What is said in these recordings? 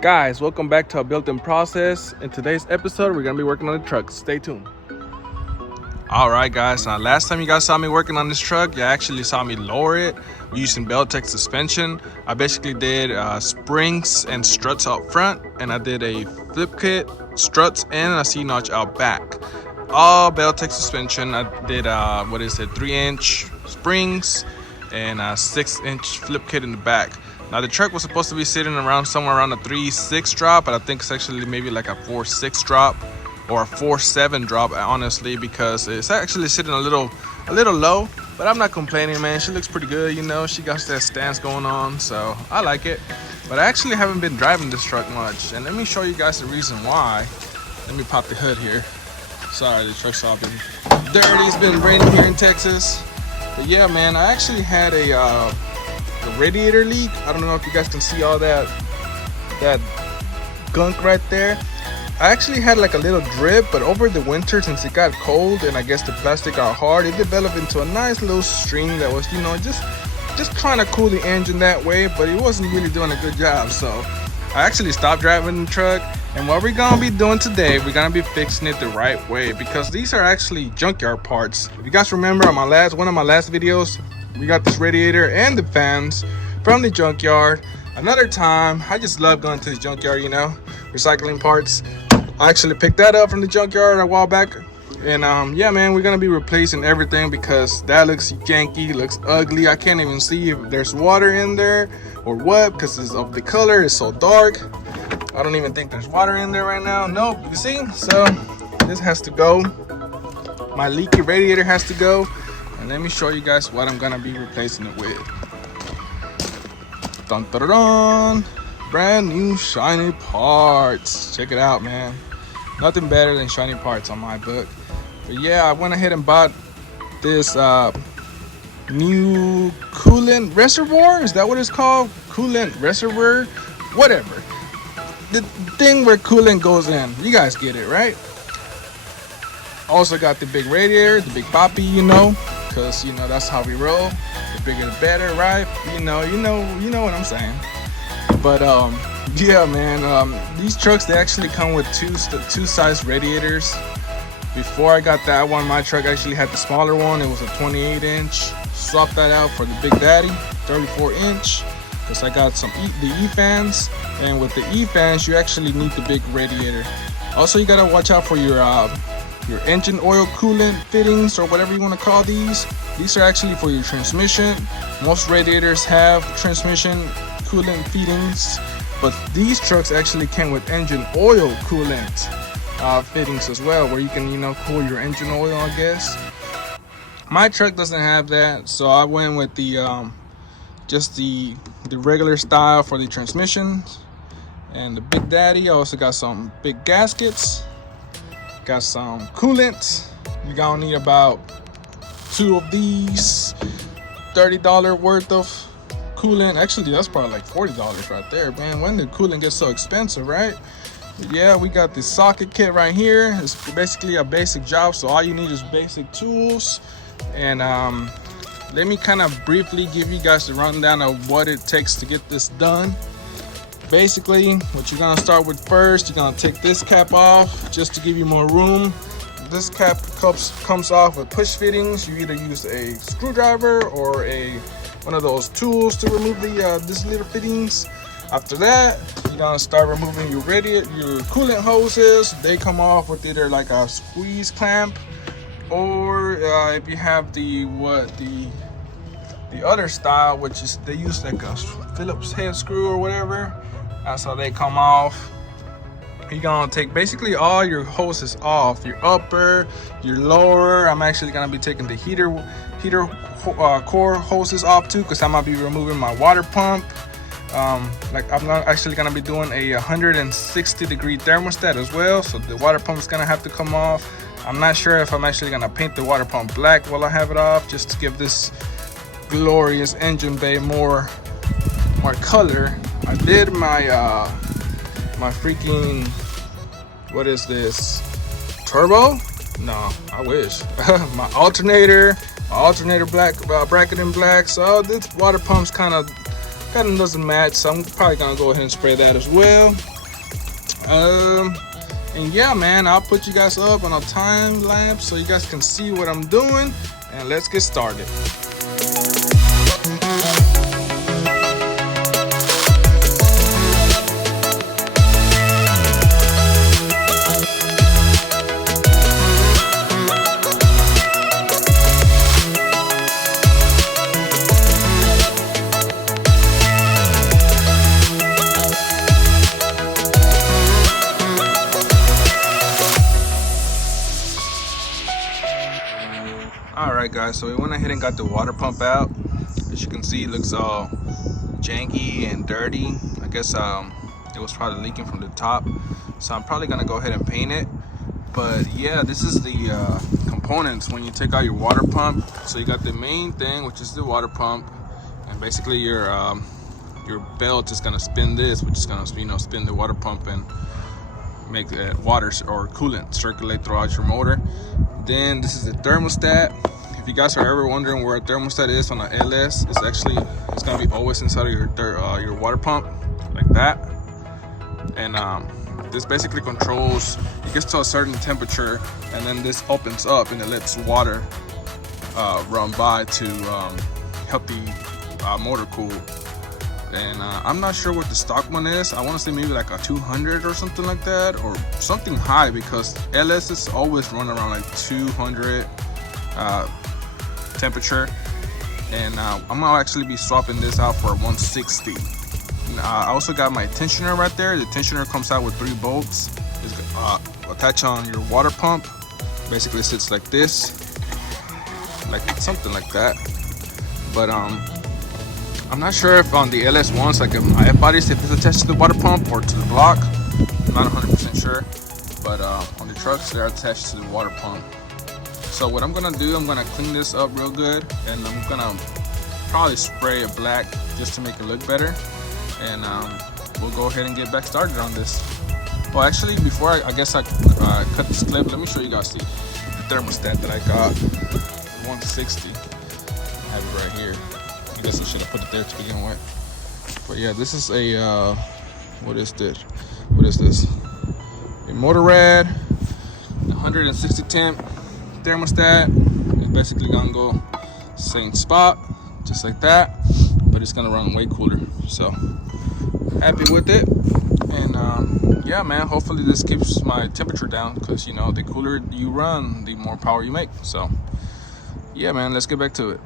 Guys, welcome back to a built-in process. In today's episode, we're gonna be working on the truck. Stay tuned. All right, guys. Last time you guys saw me working on this truck, you actually saw me lower it. We're using Beltec suspension. I basically did springs and struts out front, and I did a flip kit, struts, and a C-notch out back. All Beltec suspension. I did 3-inch springs and a 6-inch flip kit in the back. Now the truck was supposed to be sitting around somewhere around a 3.6 drop, but I think it's actually maybe like a 4.6 drop or a 4.7 drop, honestly, because it's actually sitting a little low. But I'm not complaining, man. She looks pretty good, you know. She got that stance going on, so I like it. But I actually haven't been driving this truck much, and let me show you guys the reason why. Let me pop the hood here. Sorry, the truck's all been dirty. It's been raining here in Texas. But yeah, man, I actually had a radiator leak. I don't know if you guys can see all that gunk right there. I actually had like a little drip, but over the winter, since it got cold and I guess the plastic got hard, it developed into a nice little stream that was, you know, just trying to cool the engine that way, but it wasn't really doing a good job. So I actually stopped driving the truck, and what we're gonna be doing today, we're gonna be fixing it the right way, because these are actually junkyard parts. If you guys remember on one of my last videos, we got this radiator and the fans from the junkyard. Another time, I just love going to the junkyard, you know, recycling parts. I actually picked that up from the junkyard a while back. And yeah, man, we're gonna be replacing everything because that looks janky, looks ugly. I can't even see if there's water in there or what, because of the color. It's so dark. I don't even think there's water in there right now. Nope, you see? So this has to go. My leaky radiator has to go. And let me show you guys what I'm gonna be replacing it with. Dun, dun, dun, dun. Brand new shiny parts. Check it out, man. Nothing better than shiny parts on my book. But yeah, I went ahead and bought this new coolant reservoir. Is that what it's called? Coolant reservoir? Whatever. The thing where coolant goes in. You guys get it, right? Also got the big radiator, the big poppy, you know. Because, you know, that's how we roll. The bigger the better, right? You know what I'm saying. But yeah, man, these trucks, they actually come with two size radiators. Before I got that one, my truck actually had the smaller one. It was a 28-inch. Swapped that out for the Big Daddy 34-inch, because I got the E-fans, and with the E-fans you actually need the big radiator. Also, you gotta watch out for your engine oil coolant fittings, or whatever you want to call these. These are actually for your transmission. Most radiators have transmission coolant fittings, but these trucks actually came with engine oil coolant fittings as well, where you can, you know, cool your engine oil, I guess. My truck doesn't have that, so I went with the just the regular style for the transmission. And the Big Daddy, I also got some big gaskets. Got some coolant. You're gonna need about 2 of these. $30 worth of coolant. Actually, that's probably like $40 right there, man. When did coolant get so expensive, right? Yeah, we got the socket kit right here. It's basically a basic job, so all you need is basic tools. And let me kind of briefly give you guys the rundown of what it takes to get this done. Basically, what you're gonna start with first, you're gonna take this cap off just to give you more room. This cap comes off with push fittings. You either use a screwdriver or one of those tools to remove these little fittings. After that, you're gonna start removing your coolant hoses. They come off with either like a squeeze clamp, or if you have the other style, which is they use like a Phillips head screw or whatever. That's how they come off. You're gonna take basically all your hoses off, your upper, your lower. I'm actually gonna be taking the heater core hoses off too, because I'm gonna be removing my water pump. Like I'm not actually gonna be doing a 160-degree thermostat as well, so the water pump is gonna have to come off. I'm not sure if I'm actually gonna paint the water pump black while I have it off, just to give this glorious engine bay more color. I did my freaking, what is this, turbo? No, I wish. my alternator black, bracket in black. So this water pump's kind of Kind of doesn't match, so I'm probably gonna go ahead and spray that as well. And yeah, man, I'll put you guys up on a time lapse so you guys can see what I'm doing, and let's get started. Alright guys, so we went ahead and got the water pump out. As you can see, it looks all janky and dirty. I guess it was probably leaking from the top, so I'm probably gonna go ahead and paint it. But yeah, this is the components when you take out your water pump. So you got the main thing, which is the water pump, and basically your belt is gonna spin this, which is gonna spin the water pump and make that water or coolant circulate throughout your motor. Then this is the thermostat. If you guys are ever wondering where a thermostat is on an LS, it's gonna be always inside of your water pump, like that. And this basically controls, it gets to a certain temperature, and then this opens up and it lets water run by to help the motor cool. And I'm not sure what the stock one is. I want to say maybe like a 200 or something like that, or something high, because LS's always run around like 200 temperature. And I'm gonna actually be swapping this out for 160. I also got my tensioner right there. The tensioner comes out with 3 bolts. It's attached on your water pump. Basically sits like this, like something like that. But I'm not sure if on the LS ones, like my F bodies, if it's attached to the water pump or to the block. I'm not 100% sure, but on the trucks, they're attached to the water pump. So what I'm gonna do, I'm gonna clean this up real good, and I'm gonna probably spray it black just to make it look better. And we'll go ahead and get back started on this. Well, actually, before I cut this clip, let me show you guys the thermostat that I got, 160. I have it right here. I guess I should have put it there to begin with. But yeah, this is a what is this? A Motorrad 160 temp thermostat. It's basically gonna go same spot, just like that, but it's gonna run way cooler. So happy with it. And yeah, man, hopefully this keeps my temperature down, because you know, the cooler you run, the more power you make. So yeah, man, let's get back to it.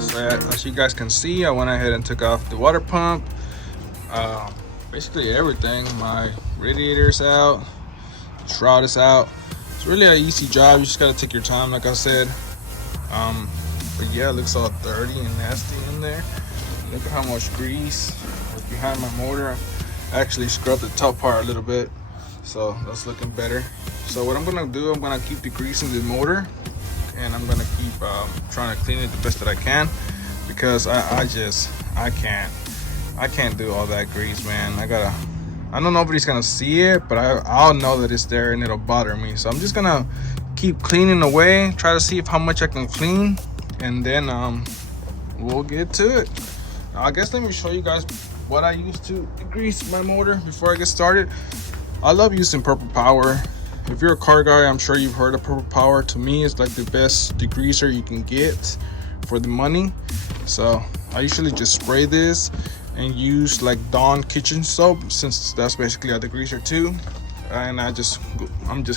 So as you guys can see, I went ahead and took off the water pump, basically everything. My radiator's out, shroud is out. It's really an easy job. You just gotta take your time, like I said. But yeah, it looks all dirty and nasty in there. Look at how much grease was behind my motor. I actually scrubbed the top part a little bit, so that's looking better. So what I'm gonna do, I'm gonna keep the grease in the motor, and I'm gonna keep trying to clean it the best that I can, because I can't do all that grease, man. I know nobody's gonna see it, but I'll know that it's there and it'll bother me. So I'm just gonna keep cleaning away, try to see how much I can clean, and then we'll get to it. I guess let me show you guys what I use to grease my motor before I get started. I love using Purple Power. If you're a car guy, I'm sure you've heard of Purple Power. To me, it's like the best degreaser you can get for the money. So I usually just spray this and use like Dawn kitchen soap, since that's basically a degreaser too. And I'm just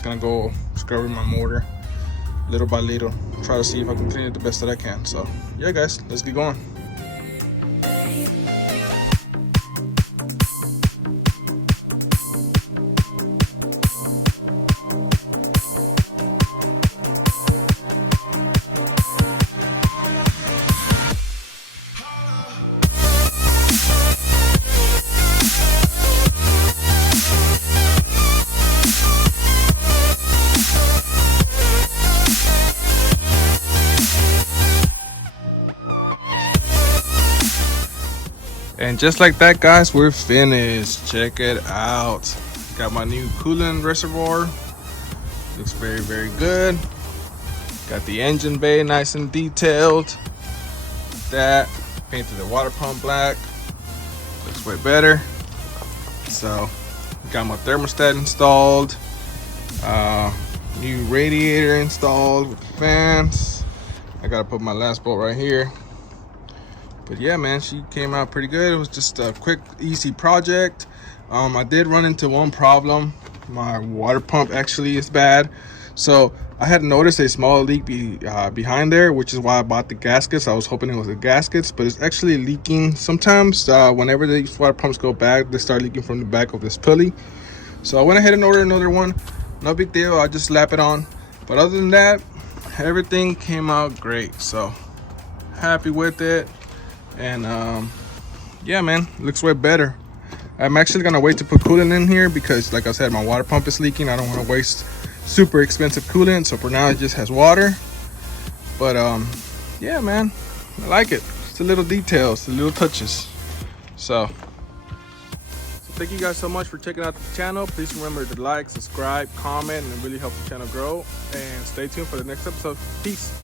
gonna go scrubbing my motor little by little, try to see if I can clean it the best that I can. So yeah, guys, let's get going. And just like that, guys, we're finished. Check it out. Got my new coolant reservoir. Looks very, very good. Got the engine bay nice and detailed. That painted the water pump black. Looks way better. So got my thermostat installed. New radiator installed with fans. I gotta put my last bolt right here. But yeah, man, she came out pretty good. It was just a quick, easy project. I did run into one problem. My water pump actually is bad. So I had noticed a small leak behind there, which is why I bought the gaskets. I was hoping it was the gaskets, but it's actually leaking. Sometimes whenever these water pumps go bad, they start leaking from the back of this pulley. So I went ahead and ordered another one. No big deal, I just slap it on. But other than that, everything came out great. So happy with it. And yeah, man, looks way better. I'm actually gonna wait to put coolant in here because, like I said, my water pump is leaking. I don't want to waste super expensive coolant, so for now it just has water. But yeah, man, I like it. It's the little details, the little touches. So thank you guys so much for checking out the channel. Please remember to like, subscribe, comment, and it really helps the channel grow. And stay tuned for the next episode. Peace.